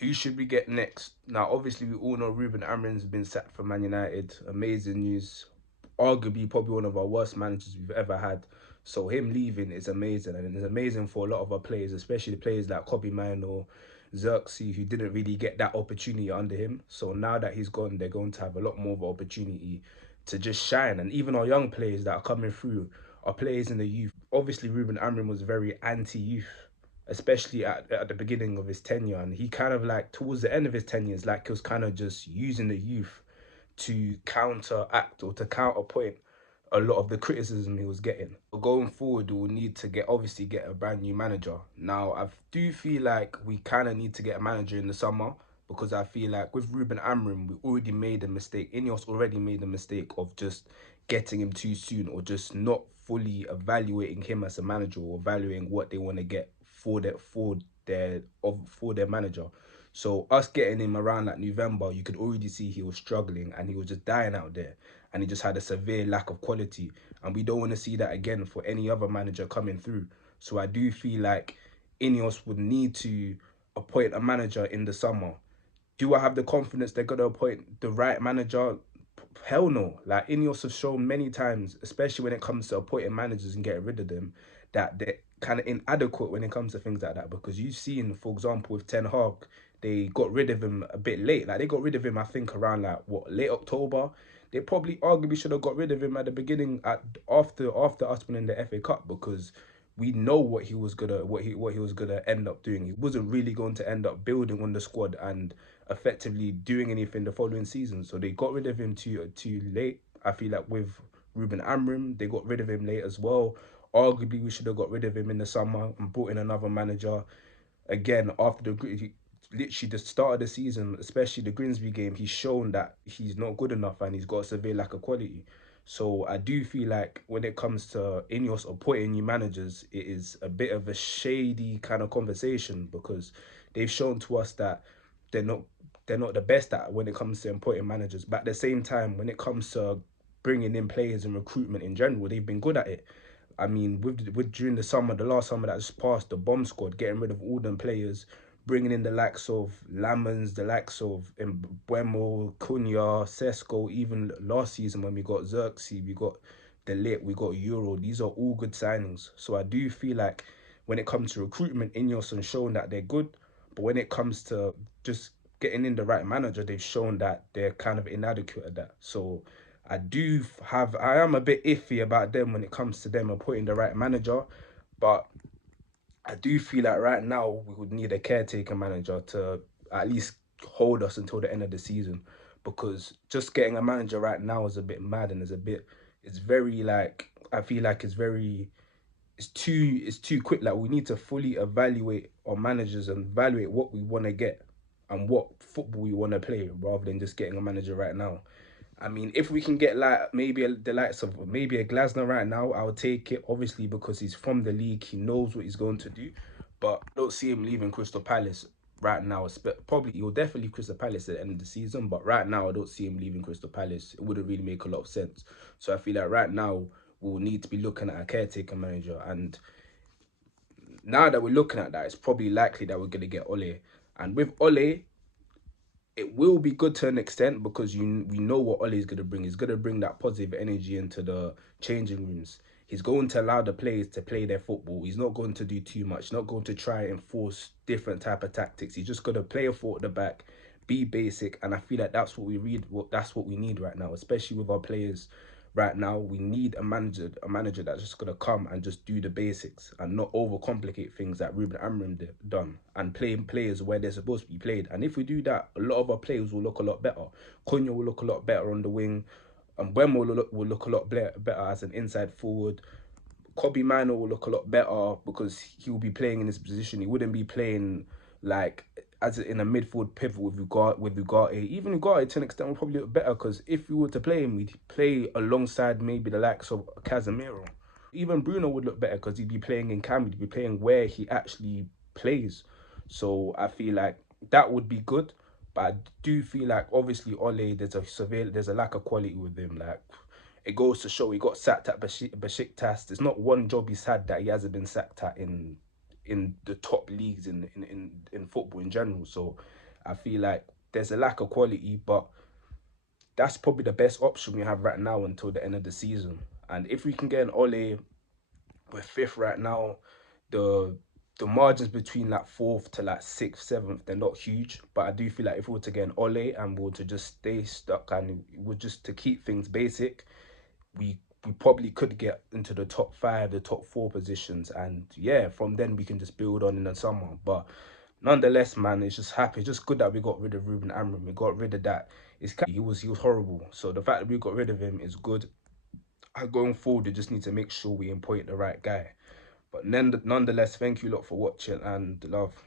Who should we get next? Now, obviously, we all know Ruben Amorim's been sacked from Man United. Amazing news. Arguably, probably one of our worst managers we've ever had. So him leaving is amazing, and it's amazing for a lot of our players, especially the players like Kobe Mino, Xerxes, who didn't really get that opportunity under him. So now that he's gone, they're going to have a lot more of an opportunity to just shine. And even our young players that are coming through are players in the youth. Obviously, Ruben Amorim was very anti-youth, especially at the beginning of his tenure. And he kind of like, towards the end of his tenure, it's like he was kind of just using the youth to counteract or to counterpoint a lot of the criticism he was getting. Going forward, we'll need to obviously get a brand new manager. Now, I do feel like we kind of need to get a manager in the summer, because I feel like with Ruben Amorim, we already made a mistake. Ineos already made the mistake of just getting him too soon, or just not fully evaluating him as a manager, or evaluating what they want to get for their manager. So us getting him around like November, you could already see he was struggling and he was just dying out there, and he just had a severe lack of quality. And we don't want to see that again for any other manager coming through. So I do feel like Ineos would need to appoint a manager in the summer. Do I have the confidence they're gonna appoint the right manager? Hell no. Like Ineos have shown many times, especially when it comes to appointing managers and getting rid of them, that they're kind of inadequate when it comes to things like that. Because you've seen, for example, with Ten Hag, they got rid of him a bit late. Like they got rid of him, I think, around like what, late October. They probably arguably should have got rid of him at the beginning, after us winning the FA Cup, because we know what he was gonna end up doing. He wasn't really going to end up building on the squad and effectively doing anything the following season. So they got rid of him too late. I feel like with Ruben Amorim, they got rid of him late as well. Arguably, we should have got rid of him in the summer and brought in another manager. Again, after literally the start of the season, especially the Grimsby game, he's shown that he's not good enough and he's got a severe lack of quality. So I do feel like when it comes to Ineos appointing new managers, it is a bit of a shady kind of conversation, because they've shown to us that they're not they're not the best at when it comes to appointing managers. But at the same time, when it comes to bringing in players and recruitment in general, they've been good at it. I mean, with during the summer, the last summer that just passed, the bomb squad, getting rid of all them players, bringing in the likes of Lamans, the likes of Buemo, Cunha, Sesko. Even last season when we got Xerxes, we got Lit, we got Euro. These are all good signings. So I do feel like when it comes to recruitment, Ineos and showing that they're good, but when it comes to just getting in the right manager, they've shown that they're kind of inadequate at that. So I am a bit iffy about them when it comes to them appointing the right manager, but I do feel like right now we would need a caretaker manager to at least hold us until the end of the season, because just getting a manager right now is a bit mad, and it's very like, I feel like it's too quick. Like we need to fully evaluate our managers and evaluate what we want to get and what football we want to play, rather than just getting a manager right now. I mean, if we can get like maybe the likes of maybe a Glasner right now, I would take it. Obviously, because he's from the league, he knows what he's going to do. But I don't see him leaving Crystal Palace right now. Probably he'll definitely leave Crystal Palace at the end of the season. But right now, I don't see him leaving Crystal Palace. It wouldn't really make a lot of sense. So I feel like right now we'll need to be looking at a caretaker manager. And now that we're looking at that, it's probably likely that we're gonna get Ole. And with Ole, it will be good to an extent, because we know what Ole is going to bring. He's going to bring that positive energy into the changing rooms. He's going to allow the players to play their football. He's not going to do too much. Not going to try and force different type of tactics. He's just going to play a foot at the back, be basic, and I feel like that's what we read. That's what we need right now, especially with our players. Right now, we need a manager that's just gonna come and just do the basics and not overcomplicate things that Ruben Amorim done, and playing players where they're supposed to be played. And if we do that, a lot of our players will look a lot better. Cunha will look a lot better on the wing, and Buemo will look a lot better as an inside forward. Kobe Mino will look a lot better because he will be playing in his position. He wouldn't be playing like as in a midfield pivot with Ugarte. Even Ugarte to an extent will probably look better, because if we were to play him, we'd play alongside maybe the likes of Casemiro. Even Bruno would look better because he'd be playing in Cam, he'd be playing where he actually plays. So I feel like that would be good. But I do feel like obviously Ole, there's a lack of quality with him. Like it goes to show he got sacked at Besiktas. There's not one job he's had that he hasn't been sacked at in the top leagues in football in general. So I feel like there's a lack of quality, but that's probably the best option we have right now until the end of the season. And if we can get an Ole, we're fifth right now. The the margins between like fourth to like sixth, seventh, they're not huge. But I do feel like if we were to get an Ole and we were to just stay stuck and we just to keep things basic, we we probably could get into the top five, the top four positions, and yeah, from then we can just build on in the summer. But nonetheless, man, it's just happy. It's just good that we got rid of Ruben Amorim. We got rid of that. He was horrible. So the fact that we got rid of him is good. And going forward, we just need to make sure we appoint the right guy. But nonetheless, thank you lot for watching and love.